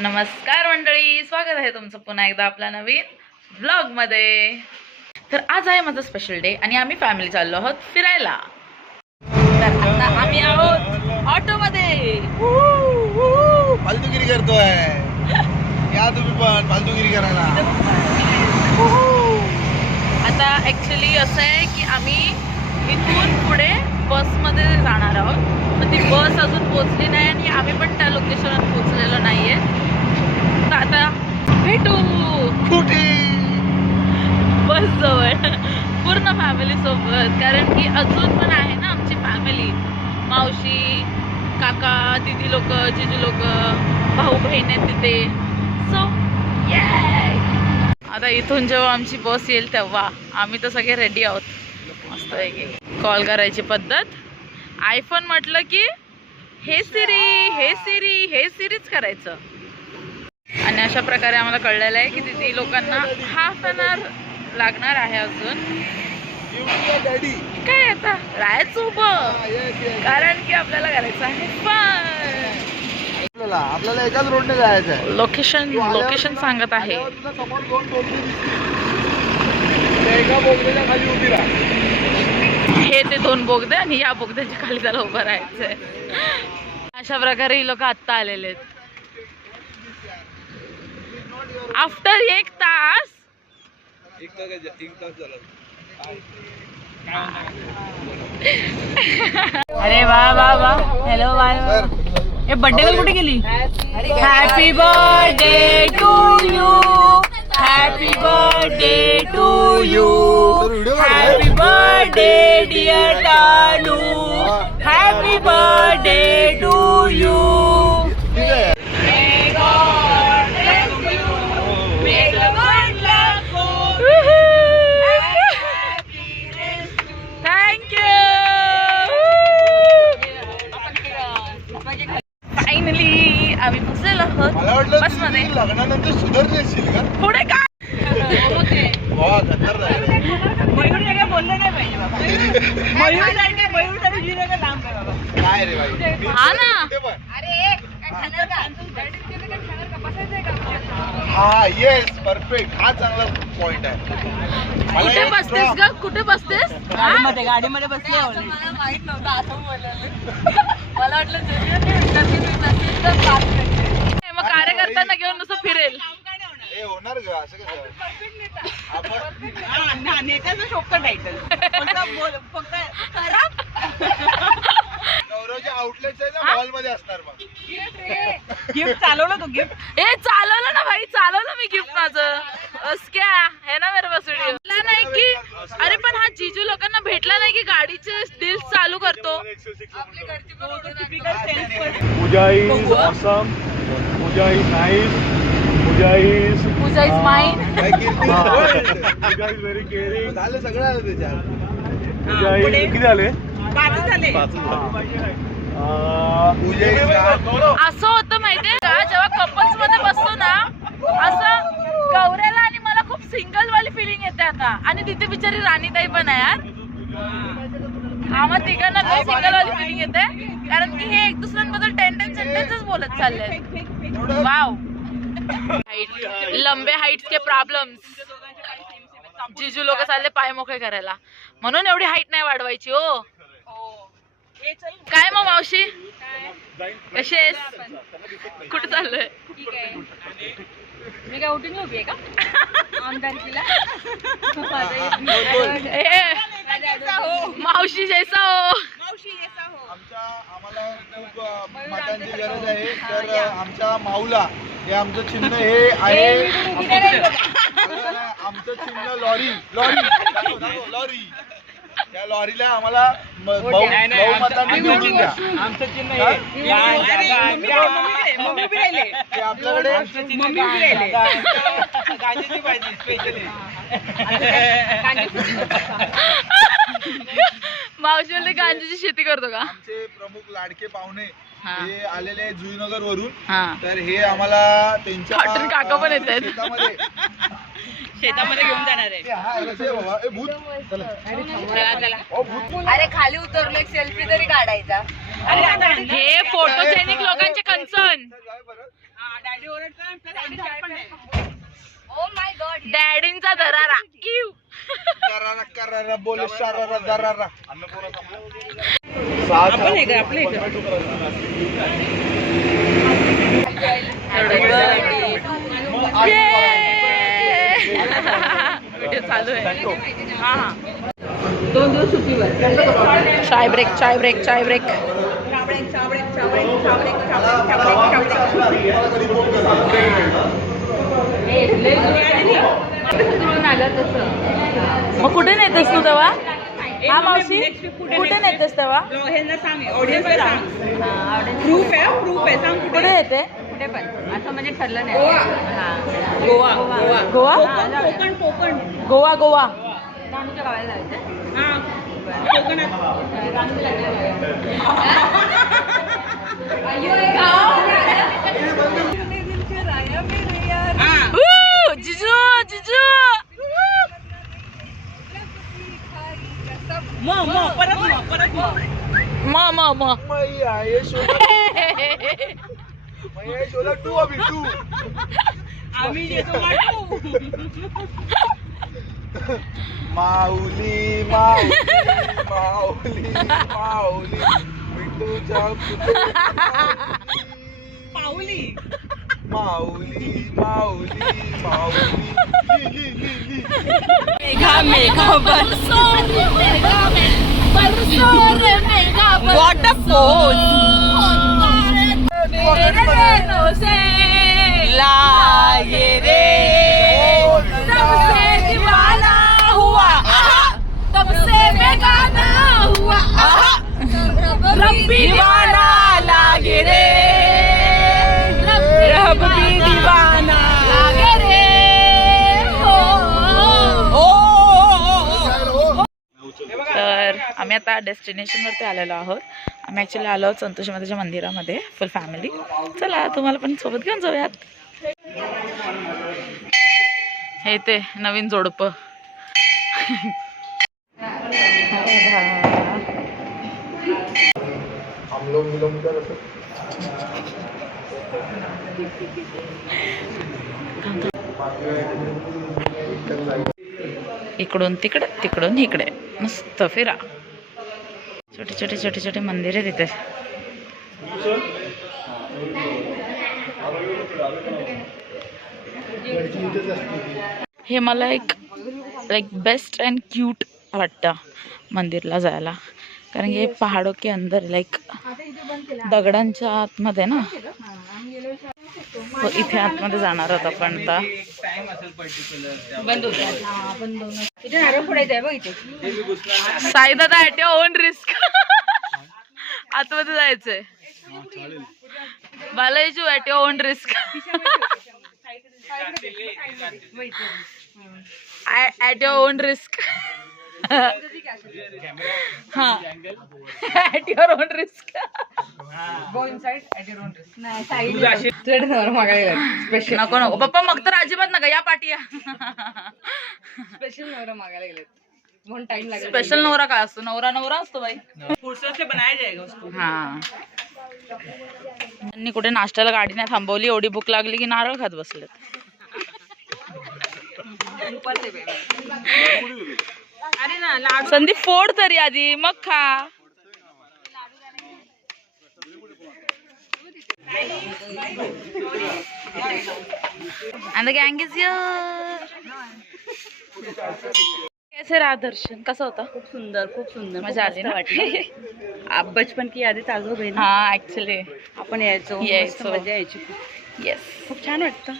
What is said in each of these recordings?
नमस्कार मंडळी, स्वागत आहे तुमचं पुन्हा एकदा आपल्या नवीन व्लॉग मध्ये। तर आज आहे माझा स्पेशल डे आणि आम्ही फॅमिली चाललो आहोत फिरायला। तर आता आम्ही आहोत ऑटो मध्ये। फालतूगिरी करतोय या तुम्ही पण फालतूगिरी करायला। आता ऍक्च्युली असं आहे की आम्ही इथून पुढे बस मध्ये जाणार आहोत, पण ती बस अजून पोहोचली नाही आणि आम्ही पण त्या लोकेशनवर पोहोचलेलो नाहीये। तर आता भेटू बस जवळ पूर्ण फॅमिली सोबत, कारण की अजून पण आहे ना आमची फॅमिली, मावशी, काका, दीदी लोक, जिजू लोक, भाऊ बहीण आहेत तिथे। सो आता इथून जेव्हा आमची बस येईल तेव्हा आम्ही तर सगळे रेडी आहोत। मस्त आहे कॉल करायची पद्धत, आयफोन म्हटलं की हे सिरी हे सिरी हे सिरीच करायचं। आणि अशा प्रकारे आम्हाला कळलेलं आहे की तिथे लोकांना हाफ एन आवर लागणार आहे अजून। काय आता राहायचं उभं, कारण की आपल्याला करायचं आहे फन। आपल्याला एकाच रोडने जायचं आहे। लोकेशन सांगत आहे। एका बोगद्याच्या खाली उभी राहा। हे ते दोन बोगदे आणि या बोगद्याच्या खाली त्याला उभं राहायचंय। अशा प्रकारे ही लोक आत्ता आलेले आहेत आफ्टर एक तास झाला। अरे वा वा वा, hello bye. Hey birthday girl कुठे गेली? Happy birthday to you, happy birthday to you, happy birthday dear Tanu, happy birthday to you. Finally आम्ही पोहोचलेलो आहोत बस मध्ये। लग्नानंतर सुधारली असशील का पुढे काय बोललं नाही पाहिजे बाबा। काय रे बाई, हा ना। हा येस परफेक्ट, हा चांगला पॉइंट आहे। कुठे बसतेस ग, कुठे बसतेस? गाडीमध्ये बसले ऑलरेडी। मला माहित नव्हतं असं बोलायला। मला वाटलं मग कार्यकर्त्यांना घेऊन नुसतं फिरेल। हे होणार ग असं कसं? आपण नेत्याचं शोकं टायटल फक्त गौरवच्या आउटलेट आहे ना, मॉल मध्ये असणार मग। गिफ्ट चालवलं तू गिफ्ट ए चालवलं ना भाई, चालवलं मी गिफ्ट माझं। क्या है ना मेरे पास व्हिडिओ नाही की। अरे पण हा जीजू लोकांना भेटला नाही की गाडीचे डील्स चालू करतो। Pooja is awesome. Pooja is nice. Pooja is mine. Pooja is very caring. झालं सगळं आलं त्याच्यात। Pooja is किती झाले? 5 झाले। असं होतं माहितीये का, जेव्हा कपल्स मध्ये बसतो ना, असं गौऱ्याला आणि मला खूप सिंगल वाली फिलिंग येते आता। आणि तिथे बिचारी राणीताई पण आहे यार, आम्हा तिघांना लय सिंगल वाली फिलिंग येते, कारण की हे एक दुसऱ्यांबद्दल टेंटेन्स बोलत चालले। वाव, लंबे हाइट्स के प्रॉब्लेम्स। जीजू लोक चालले पाय मोकळे करायला, म्हणून एवढी हाईट नाही वाढवायची हो। काय मग मावशी, कशी आहेस? कुठे चाललोय? मी काय उठून उभी आहे का आमदारकीला? मावशी जैसा हो। आम्हाला खूप मतांची गरज आहे, तर आमच्या माऊला हे आमचं चिन्ह हे आहे। आमचं चिन्ह लॉरी, लॉरी लॉरी। त्या लॉरीला आम्हाला बहुमतांनी निवडून द्या। आमचं चिन्ह आपल्याकडे गांधीजी पाहिजे स्पेशल। मावशी बोलते गांजीची शेती करतो का? आमचे प्रमुख लाडके पाहुणे हे आलेले जुईनगर वरून, हा, तर हे आम्हाला त्यांच्या हॉटेल काका पण येत आहेत शेतामध्ये घेऊन जाणार आहे। अरे खाली उतरलो, एक सेल्फी तरी काढायचा। हे फोटोजेनिक लोकांचे कन्सर्न। डॅडी ओरडतोय. Oh my god. डॅडींचा दरारा. इव. करारा करारा बोले शरारा दरारा. आपण हे आपलं व्हिडिओ चालू आहे. हा 2 दिवस सुट्टीवर. चाय ब्रेक चाय ब्रेक चाय ब्रेक. मग कुठे नेतेस तू तेव्हा? हा मावशी कुठे नेतेस तेव्हा? प्रूफ आहे सांग कुठे येते? कुठे पण असं म्हणजे ठरलं नाही. गोवा गोवा कोकण गोवा गोवा. राणूच्या गावाला जायचं. हा जिजू जिजू. म शोला टू अभी टू. आम्ही येतो माऊली माऊली माऊली माऊली मिठूच्या पाऊली माऊली माऊली माऊली ली ली ली. मेघा बरसो वॉट अ फोन लागे रे सबसे दीवाना हुआ सबसे बेगाना हुआ रब्बी दीवाना लागे रे रब्बी दीवाना लागे रे. तर आम्ही आता डेस्टिनेशनवरती आलेलो आहोत. आम्ही ॲक्च्युली आलो आहोत संतोषी मातेच्या मंदिरामध्ये फुल फॅमिली. चला तुम्हाला पण सोबत घेऊन जाऊयात. हे ते नवीन जोडपं. इकडून तिकडे तिकडून इकडे मस्त फिरा. छोटे छोटे छोटे छोटे मंदिर आहे तिथे. हे मला एक लाईक बेस्ट अँड क्यूट वाटतं मंदिरला जायला. कारण की हे पहाडो के अंदर लाईक दगडांच्या आतमध्ये ना. इथे आतमध्ये जाणार आहोत आपण आता. बंद होतं इथे नारळ फोडायचं आहे बघ इथे. साई दादा ॲट युअर ओन रिस्क. आतमध्ये जायचंय. Balaji at your own risk. At your own risk. हा at your own risk. Go inside at your own risk. नाही साईड तुझ्या नवरा मागायला स्पेशल. नको नको पप्पा मग तर अजिबात नका या पाठी या. स्पेशल नवरा मागायला गेले म्हणून टाइम लागेल. स्पेशल नवरा काय असतो? नवरा नवरा असतो बाई. फुर्सत से बनाया जाएगा उसको. हा त्यांनी कुठे नाश्त्याला गाडी नाही थांबवली. एवढी भूक लागली की नारळ खात बसलेत. अरे ना लाडू संदीप फोड तरी आधी मग खा. And the gang is here. कैसे रहा दर्शन? कसं होता? खूप सुंदर मजा आली ना? आप बचपन की यादी ताज हो गई ना. हा ऍक्च्युली आपण यायचो मस्त मजा यायची. येस खूप छान वाटतं.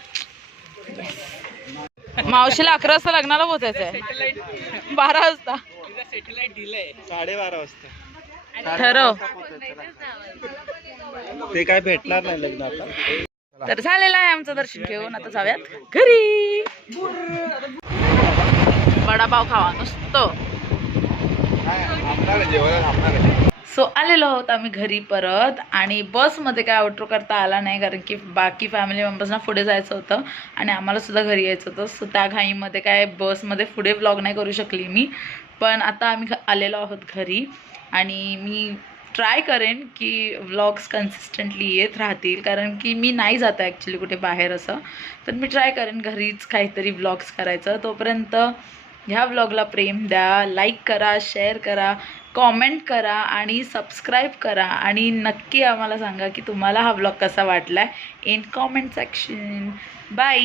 मावशीला 11 वाजता लग्नाला पोहोचायचंय. 12 वाजता सॅटेलाइट दिलंय 12:30 वाजता. ठरव. ते काय भेटणार नाही लग्न आता. तर झालेलं आहे आमचं दर्शन घेऊन. आता जाऊयात घरी. वडापाव खावा नुसतं. सो आलेलो आहोत आम्ही घरी परत. आणि बसमध्ये काय आउटरो करता आला नाही कारण की बाकी फॅमिली मेंबर्सना पुढे जायचं होतं आणि आम्हाला सुद्धा घरी यायचं होतं. सो त्या घाईमध्ये काय बसमध्ये पुढे व्लॉग नाही करू शकली मी. पण आता आम्ही आलेलो आहोत घरी आणि मी ट्राय करेन की व्लॉग्स कन्सिस्टंटली येत राहतील, कारण की मी नाही जात आहे ॲक्च्युली कुठे बाहेर असं. तर मी ट्राय करेन घरीच काहीतरी व्लॉग्स करायचं. तोपर्यंत ह्या व्लॉगला प्रेम द्या, लाईक करा, शेअर करा, कॉमेंट करा आणि सबस्क्राईब करा. आणि नक्की आम्हाला सांगा की तुम्हाला हा व्लॉग कसा वाटला इन कॉमेंट सेक्शन. बाय.